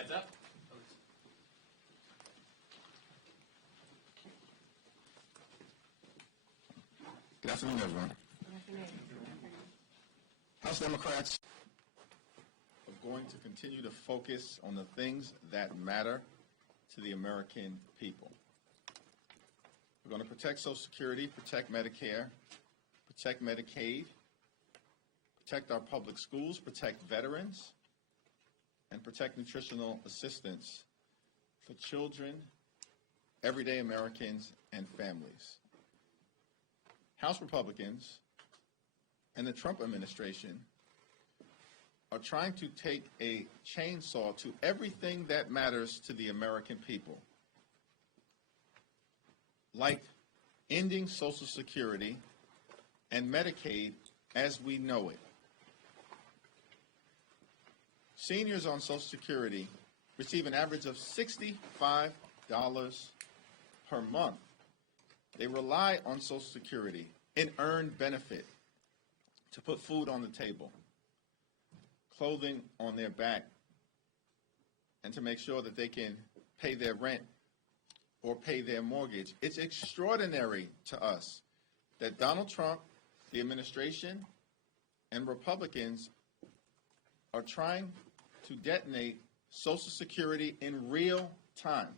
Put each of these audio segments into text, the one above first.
Heads up. Good afternoon, everyone. House Democrats are going to continue to focus on the things that matter to the American people. We're going to protect Social Security, protect Medicare, protect Medicaid, protect our public schools, protect veterans, and protect nutritional assistance for children, everyday Americans, and families. House Republicans and the Trump administration are trying to take a chainsaw to everything that matters to the American people, like ending Social Security and Medicaid as we know it. Seniors on Social Security receive an average of $65 per month. They rely on Social Security, an earned benefit, to put food on the table, clothing on their back, and to make sure that they can pay their rent or pay their mortgage. It's extraordinary to us that Donald Trump, the administration, and Republicans are trying to detonate Social Security in real time,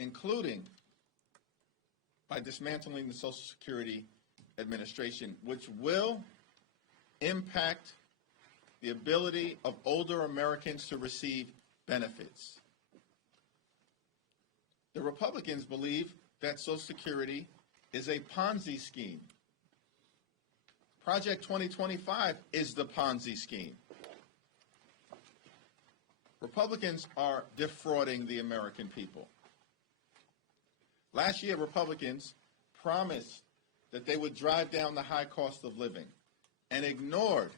including by dismantling the Social Security Administration, which will impact the ability of older Americans to receive benefits. The Republicans believe that Social Security is a Ponzi scheme. Project 2025 is the Ponzi scheme. Republicans are defrauding the American people. Last year, Republicans promised that they would drive down the high cost of living and ignored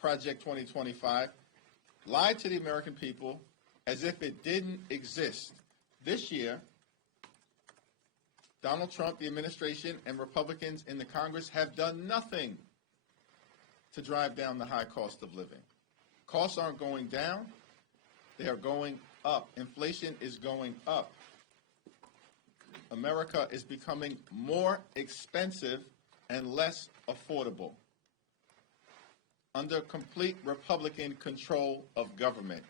Project 2025, lied to the American people as if it didn't exist. This year, Donald Trump, the administration, and Republicans in the Congress have done nothing to drive down the high cost of living. Costs aren't going down, they are going up. Inflation is going up. America is becoming more expensive and less affordable under complete Republican control of government.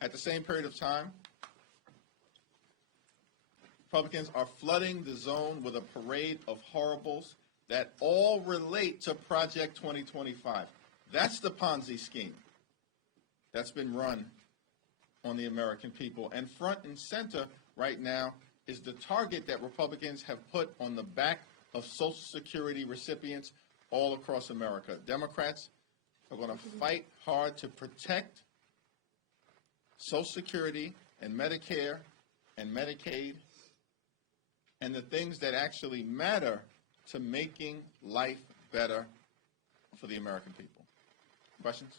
At the same period of time, Republicans are flooding the zone with a parade of horribles that all relate to Project 2025. That's the Ponzi scheme that's been run on the American people. And front and center right now is the target that Republicans have put on the back of Social Security recipients all across America. Democrats are going to fight hard to protect Social Security and Medicare and Medicaid and the things that actually matter to making life better for the American people. Questions?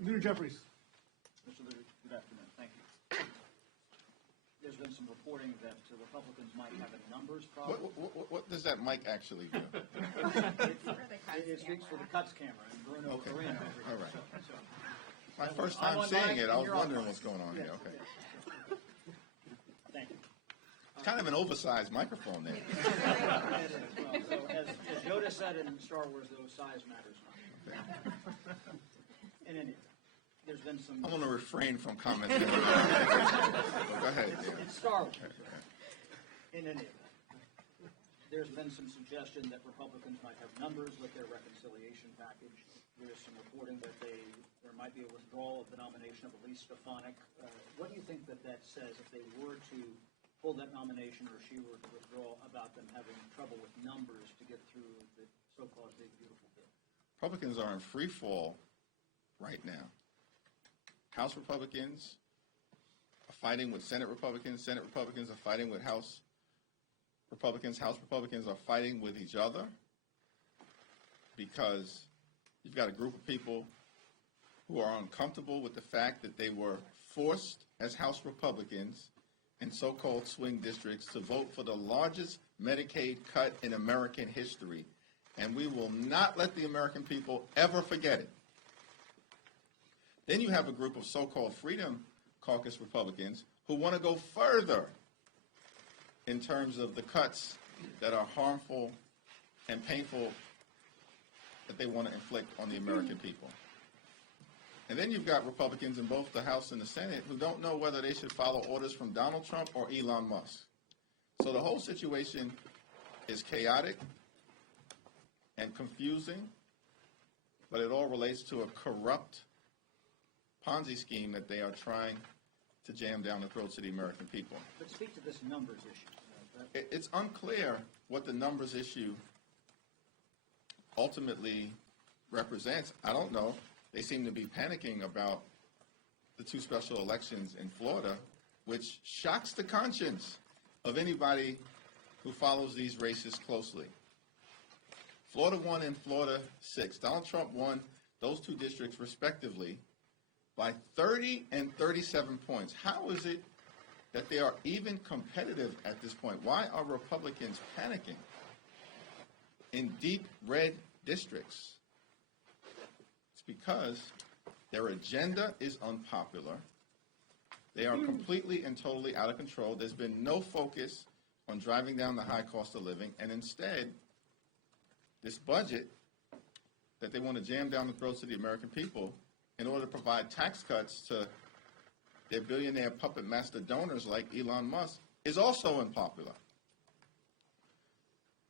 Leader Jeffries. Mr. Leader, good afternoon. Thank you. There's been some reporting that Republicans might have a numbers problem. What does that mic actually do? It speaks for the cuts camera and Bruno Okay. Carino. All right. So, My first time I'm on seeing mic it, I and was you're on wondering mic. what's going on here. Okay. Thank you. It's kind of an oversized microphone there. It is. Well, so as Yoda said in Star Wars, those size matters not. Okay. In any event, there's been some. I'm going to refrain from commenting. Go ahead. Dan. It's Star Wars. Okay. In any event, there's been some suggestion that Republicans might have numbers with their reconciliation package. There's some reporting that there might be a withdrawal of the nomination of Elise Stefanik. What do you think that says if they were to pull that nomination or she were to withdraw, about them having trouble with numbers to get through the so-called big, beautiful bill? Republicans are in free fall right now. House Republicans are fighting with Senate Republicans. Senate Republicans are fighting with House Republicans. House Republicans are fighting with each other because you've got a group of people who are uncomfortable with the fact that they were forced as House Republicans in so-called swing districts to vote for the largest Medicaid cut in American history. And we will not let the American people ever forget it. Then you have a group of so-called Freedom Caucus Republicans who want to go further in terms of the cuts that are harmful and painful that they want to inflict on the American people. And then you've got Republicans in both the House and the Senate who don't know whether they should follow orders from Donald Trump or Elon Musk. So the whole situation is chaotic and confusing, but it all relates to a corrupt Ponzi scheme that they are trying to jam down the throats of the American people. But speak to this numbers issue. It's unclear what the numbers issue ultimately represents. I don't know. They seem to be panicking about the 2 special elections in Florida, which shocks the conscience of anybody who follows these races closely. Florida 1 and Florida 6. Donald Trump won those 2 districts respectively by 30 and 37 points. How is it that they are even competitive at this point? Why are Republicans panicking in deep red districts? It's because their agenda is unpopular. They are completely and totally out of control. There's been no focus on driving down the high cost of living, and instead, this budget that they want to jam down the throats of the American people in order to provide tax cuts to their billionaire puppet master donors like Elon Musk is also unpopular.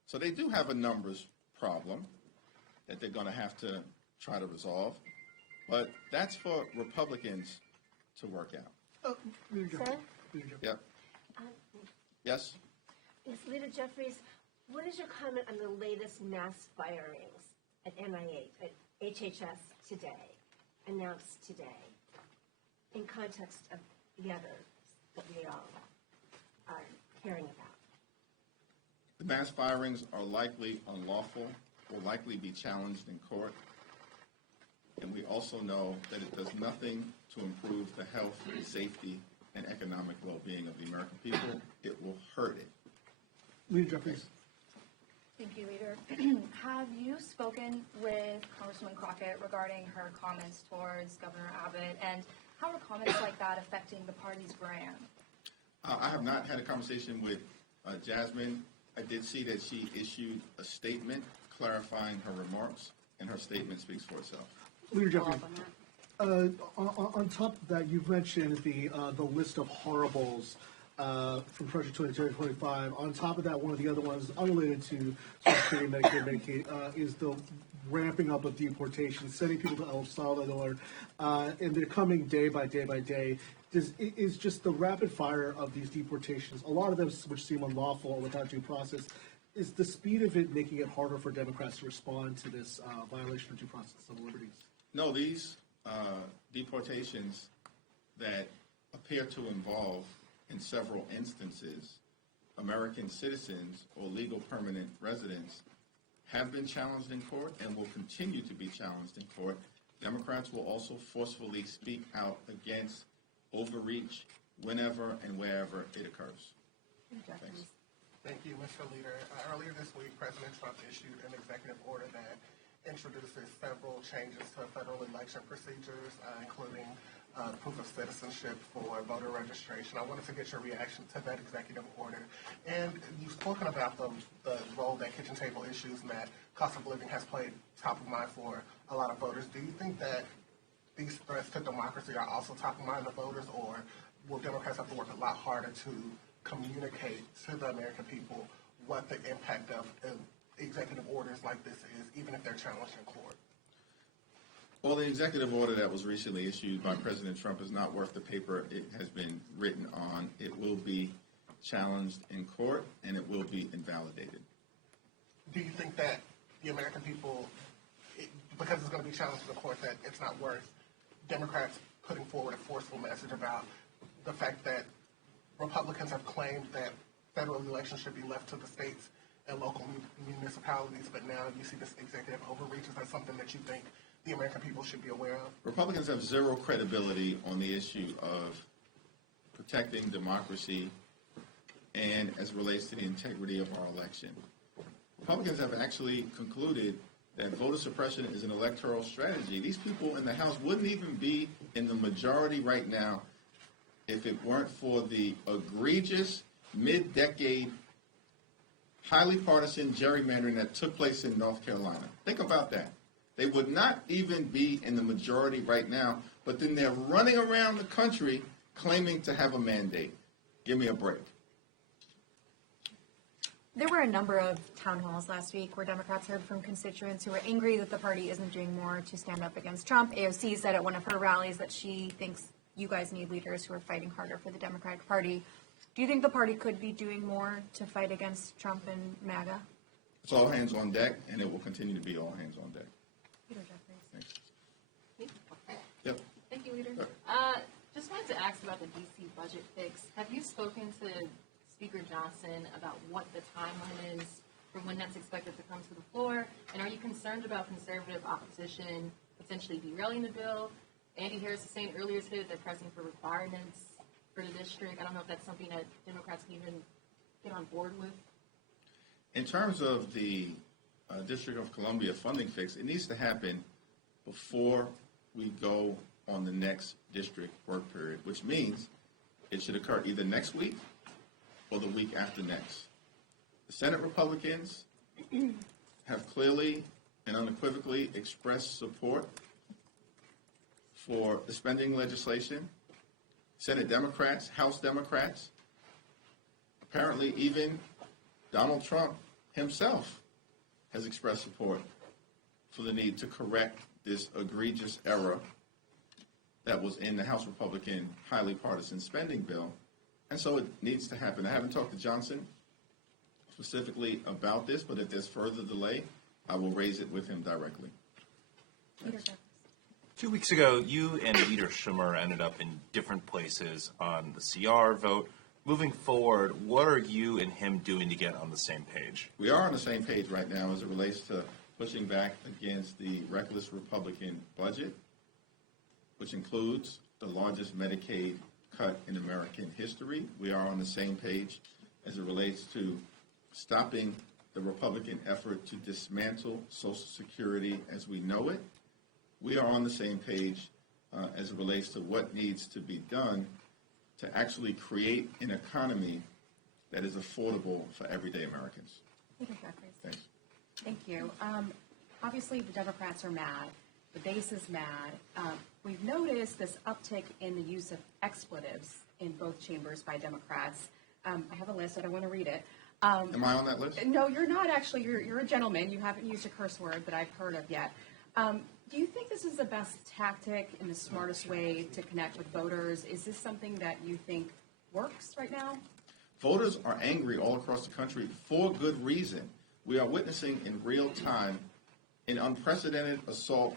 So they do have a numbers problem that they're going to have to try to resolve, but that's for Republicans to work out. Sir? Yep. Yes? Yes, Leader Jeffries, what is your comment on the latest mass firings at NIH, at HHS today, announced today, in context of the others that we all are hearing about? The mass firings are likely unlawful, will likely be challenged in court, and we also know that it does nothing to improve the health, safety, and economic well-being of the American people. It will hurt it. Leader Jeffries. Thank you, Leader. Have you spoken with Congresswoman Crockett regarding her comments towards Governor Abbott, and how are comments like that affecting the party's brand? I have not had a conversation with Jasmine. I did see that she issued a statement clarifying her remarks, and her statement speaks for itself. Leader Jeffries. On top of that, you've mentioned the list of horribles from Project 2025. On top of that, one of the other ones unrelated to Social Security, Medicare, Medicaid, is the ramping up of deportation, sending people to El Salvador, and they're coming day by day by day. Is just the rapid fire of these deportations, a lot of them which seem unlawful or without due process, is the speed of it making it harder for Democrats to respond to this violation of due process and civil liberties? No, these deportations that appear to involve, in several instances, American citizens or legal permanent residents have been challenged in court and will continue to be challenged in court. Democrats will also forcefully speak out against overreach whenever and wherever it occurs. Thanks. Thank you, Mr. Leader. Earlier this week, President Trump issued an executive order that introduces several changes to federal election procedures, including proof of citizenship for voter registration. I wanted to get your reaction to that executive order. And you've spoken about the role that kitchen table issues and that cost of living has played top of mind for a lot of voters. Do you think that these threats to democracy are also top of mind of voters, or will Democrats have to work a lot harder to communicate to the American people what the impact of executive orders like this is, even if they're challenged in court? Well, the executive order that was recently issued by President Trump is not worth the paper it has been written on. It will be challenged in court, and it will be invalidated. Do you think that the American people, because it's going to be challenged in the court, that it's not worth Democrats putting forward a forceful message about the fact that Republicans have claimed that federal elections should be left to the states and local municipalities, but now you see this executive overreach? Is that something that you think the American people should be aware of? Republicans have zero credibility on the issue of protecting democracy and as it relates to the integrity of our election. Republicans have actually concluded that voter suppression is an electoral strategy. These people in the House wouldn't even be in the majority right now if it weren't for the egregious mid-decade highly partisan gerrymandering that took place in North Carolina. Think about that. They would not even be in the majority right now, but then they're running around the country claiming to have a mandate. Give me a break. There were a number of town halls last week where Democrats heard from constituents who were angry that the party isn't doing more to stand up against Trump. AOC said at one of her rallies that she thinks you guys need leaders who are fighting harder for the Democratic Party. Do you think the party could be doing more to fight against Trump and MAGA? It's all hands on deck, and it will continue to be all hands on deck. Leader Jeffries. Thanks. Yep. Thank you, Leader. Sure. Just wanted to ask about the DC budget fix. Have you spoken to Speaker Johnson about what the timeline is for when that's expected to come to the floor? And are you concerned about conservative opposition potentially derailing the bill? Andy Harris was saying earlier today that they're pressing for requirements for the district. I don't know if that's something that Democrats can even get on board with. In terms of the District of Columbia funding fix, it needs to happen before we go on the next district work period, which means it should occur either next week or the week after next. The Senate Republicans have clearly and unequivocally expressed support for the spending legislation. Senate Democrats, House Democrats, apparently even Donald Trump himself has expressed support for the need to correct this egregious error that was in the House Republican highly partisan spending bill. And so it needs to happen. I haven't talked to Johnson specifically about this, but if there's further delay, I will raise it with him directly. Leader Jeffries. 2 weeks ago, you and Leader Schumer ended up in different places on the CR vote. Moving forward, what are you and him doing to get on the same page? We are on the same page right now as it relates to pushing back against the reckless Republican budget, which includes the largest Medicaid cut in American history. We are on the same page as it relates to stopping the Republican effort to dismantle Social Security as we know it. We are on the same page as it relates to what needs to be done to actually create an economy that is affordable for everyday Americans. Leader Jeffries. Thanks. Thank you. Obviously, the Democrats are mad. The base is mad. We've noticed this uptick in the use of expletives in both chambers by Democrats. I have a list. I don't want to read it. Am I on that list? No, you're not actually. You're a gentleman. You haven't used a curse word that I've heard of yet. Do you think this is the best tactic and the smartest way to connect with voters? Is this something that you think works right now? Voters are angry all across the country for good reason. We are witnessing in real time an unprecedented assault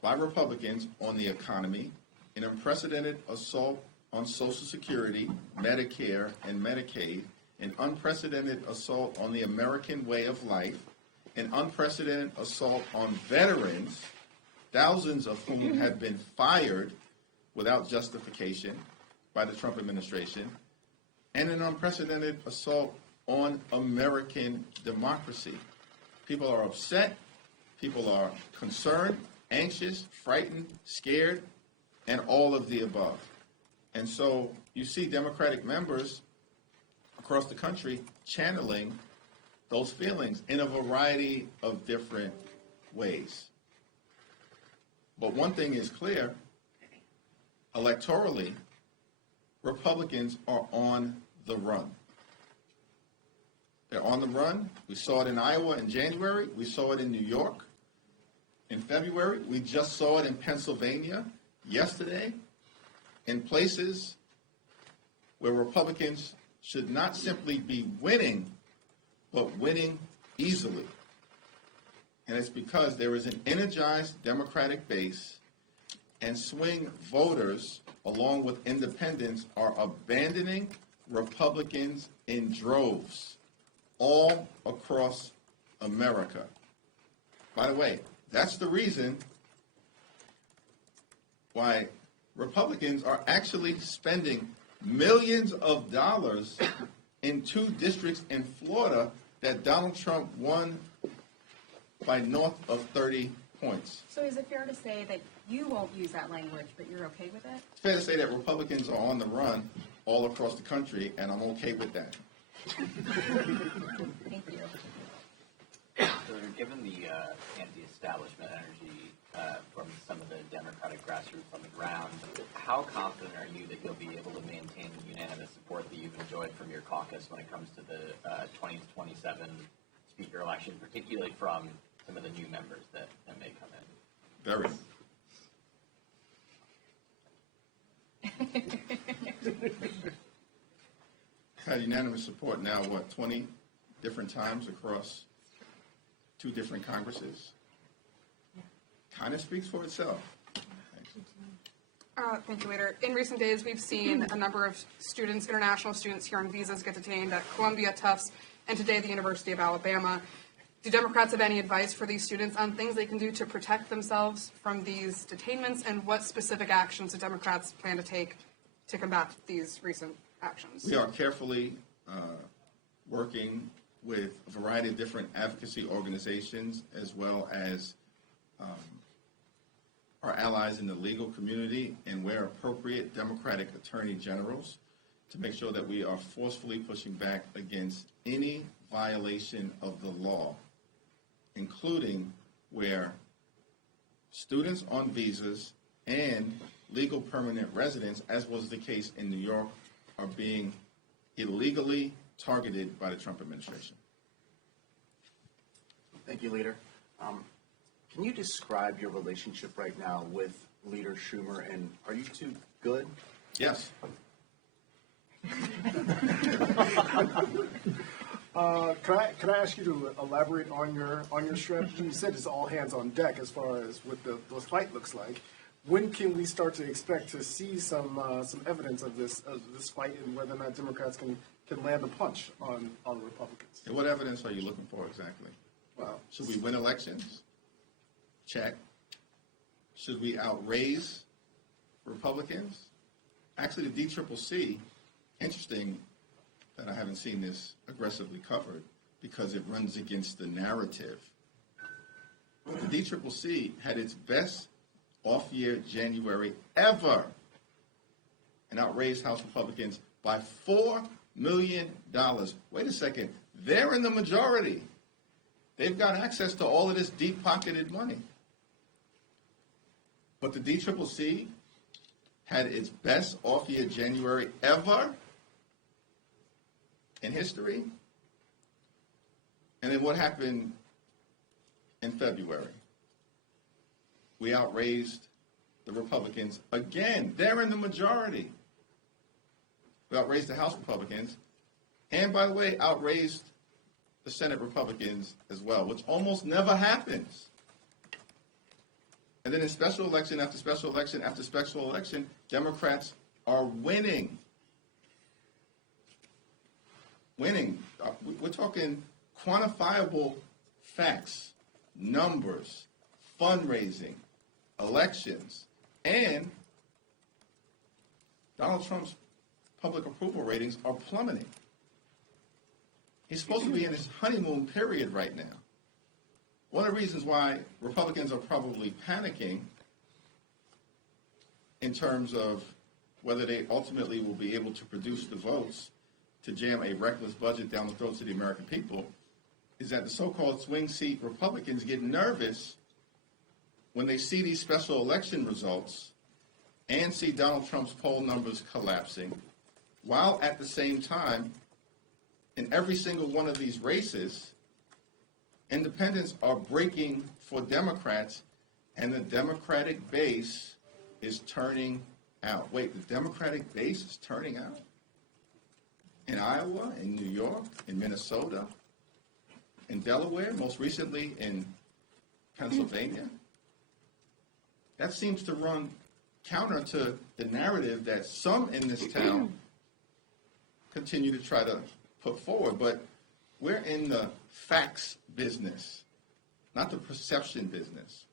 by Republicans on the economy, an unprecedented assault on Social Security, Medicare, and Medicaid, an unprecedented assault on the American way of life, an unprecedented assault on veterans, thousands of whom have been fired without justification by the Trump administration, and an unprecedented assault on American democracy. People are upset, people are concerned, anxious, frightened, scared, and all of the above. And so you see Democratic members across the country channeling those feelings in a variety of different ways. But one thing is clear, electorally, Republicans are on the run. They're on the run. We saw it in Iowa in January. We saw it in New York in February. We just saw it in Pennsylvania yesterday, in places where Republicans should not simply be winning, but winning easily. And it's because there is an energized Democratic base, and swing voters, along with independents, are abandoning Republicans in droves all across America. By the way, that's the reason why Republicans are actually spending millions of dollars in 2 districts in Florida that Donald Trump won by north of 30 points. So is it fair to say that you won't use that language, but you're okay with it? It's fair to say that Republicans are on the run all across the country, and I'm okay with that. Thank you. Given the anti-establishment energy from some of the Democratic grassroots on the ground, how confident are you that you'll be able to maintain the unanimous support that you've enjoyed from your caucus when it comes to the 2027 speaker election, particularly from some of the new members that may come in? Very. Had unanimous support now, 20 different times across 2 different Congresses? Kind of speaks for itself. Thank you, Leader. In recent days, we've seen a number of students, international students here on visas, get detained at Columbia, Tufts, and today the University of Alabama. Do Democrats have any advice for these students on things they can do to protect themselves from these detainments, and what specific actions do Democrats plan to take to combat these recent actions? We are carefully working with a variety of different advocacy organizations, as well as our allies in the legal community, and where appropriate, Democratic attorney generals, to make sure that we are forcefully pushing back against any violation of the law, including where students on visas and legal permanent residents, as was the case in New York, are being illegally targeted by the Trump administration. Thank you, Leader. Can you describe your relationship right now with Leader Schumer, and are you two good? Yes. Can I ask you to elaborate on your strategy? You said it's all hands on deck as far as what the fight looks like. When can we start to expect to see some evidence of this fight, and whether or not Democrats can land a punch on Republicans? And what evidence are you looking for exactly? Well, should we win elections? Check. Should we outraise Republicans? Actually, the DCCC, interesting that I haven't seen this aggressively covered, because it runs against the narrative. The DCCC had its best off-year January ever and outraised House Republicans by $4 million. Wait a second. They're in the majority. They've got access to all of this deep-pocketed money. But the DCCC had its best off-year January ever in history. And then what happened in February? We outraised the Republicans again. They're in the majority. We outraised the House Republicans. And by the way, outraised the Senate Republicans as well, which almost never happens. And then in special election after special election after special election, Democrats are winning. Winning. We're talking quantifiable facts, numbers, fundraising, elections, and Donald Trump's public approval ratings are plummeting. He's supposed to be in his honeymoon period right now. One of the reasons why Republicans are probably panicking in terms of whether they ultimately will be able to produce the votes to jam a reckless budget down the throats of the American people is that the so-called swing seat Republicans get nervous when they see these special election results and see Donald Trump's poll numbers collapsing, while at the same time, in every single one of these races, independents are breaking for Democrats, and the Democratic base is turning out. Wait, the Democratic base is turning out? In Iowa, in New York, in Minnesota, in Delaware, most recently in Pennsylvania? That seems to run counter to the narrative that some in this town continue to try to put forward. But we're in the facts business, not the perception business.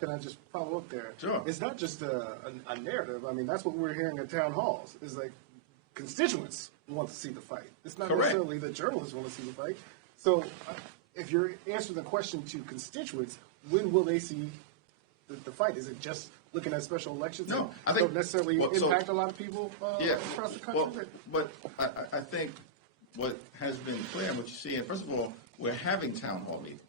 Can I just follow up there? Sure. It's not just a narrative. I mean, that's what we're hearing at town halls. It's like constituents want to see the fight. It's not Correct. necessarily that journalists want to see the fight. So if you're answering the question to constituents, when will they see the fight? Is it just looking at special elections? No, that I think don't necessarily impact a lot of people across the country. Well, but I think what has been clear, and what you see, and first of all, we're having town hall meetings.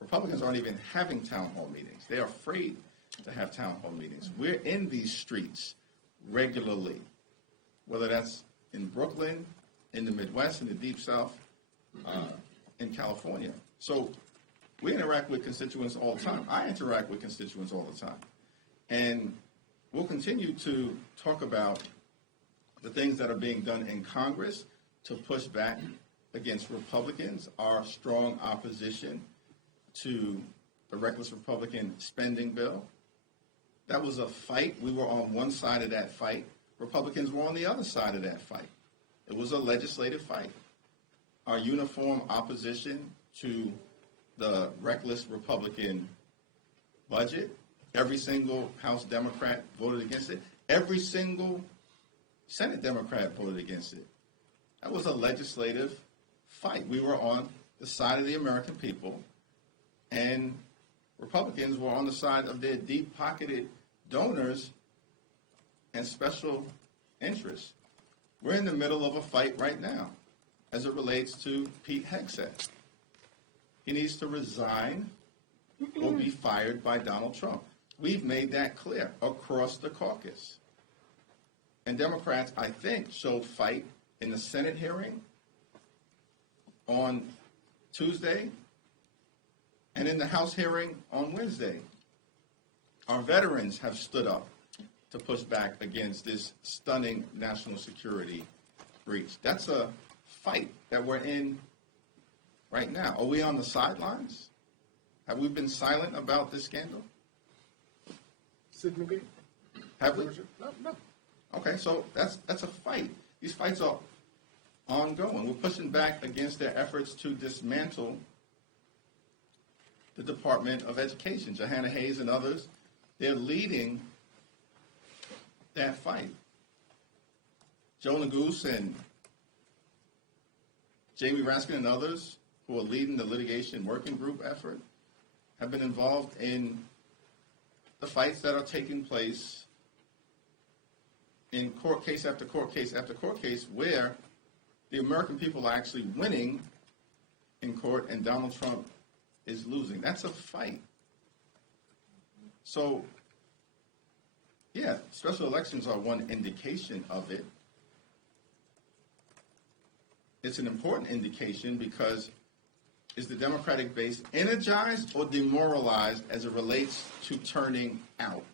Republicans aren't even having town hall meetings. They're afraid to have town hall meetings. We're in these streets regularly, whether that's in Brooklyn, in the Midwest, in the Deep South, in California. So we interact with constituents all the time. I interact with constituents all the time. And we'll continue to talk about the things that are being done in Congress to push back against Republicans, our strong opposition to the reckless Republican spending bill. That was a fight. We were on one side of that fight. Republicans were on the other side of that fight. It was a legislative fight. Our uniform opposition to the reckless Republican budget, every single House Democrat voted against it. Every single Senate Democrat voted against it. That was a legislative fight. We were on the side of the American people, and Republicans were on the side of their deep-pocketed donors and special interests. We're in the middle of a fight right now as it relates to Pete Hegseth. He needs to resign or be fired by Donald Trump. We've made that clear across the caucus. And Democrats, I think, showed fight in the Senate hearing on Tuesday and in the House hearing on Wednesday. Our veterans have stood up to push back against this stunning national security breach. That's a fight that we're in right now. Are we on the sidelines? Have we been silent about this scandal? Sidney, Have we? No. Okay, so that's a fight. These fights are ongoing. We're pushing back against their efforts to dismantle the Department of Education. Johanna Hayes and others, they're leading that fight. Joe Neguse and Jamie Raskin and others who are leading the litigation working group effort have been involved in the fights that are taking place in court case after court case after court case where the American people are actually winning in court and Donald Trump is losing. That's a fight. So, yeah, special elections are one indication of it. It's an important indication because is the Democratic base energized or demoralized as it relates to turning out?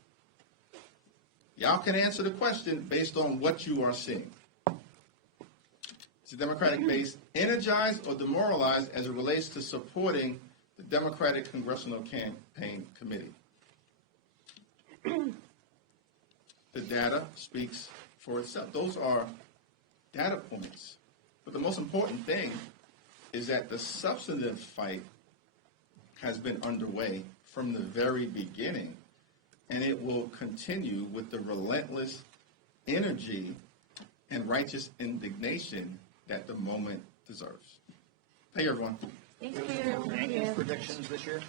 Y'all can answer the question based on what you are seeing. Is the Democratic base energized or demoralized as it relates to supporting the Democratic Congressional Campaign Committee? The data speaks for itself. Those are data points. But the most important thing is that the substantive fight has been underway from the very beginning, and it will continue with the relentless energy and righteous indignation that the moment deserves. Thank you, everyone. Thank you. Predictions this year?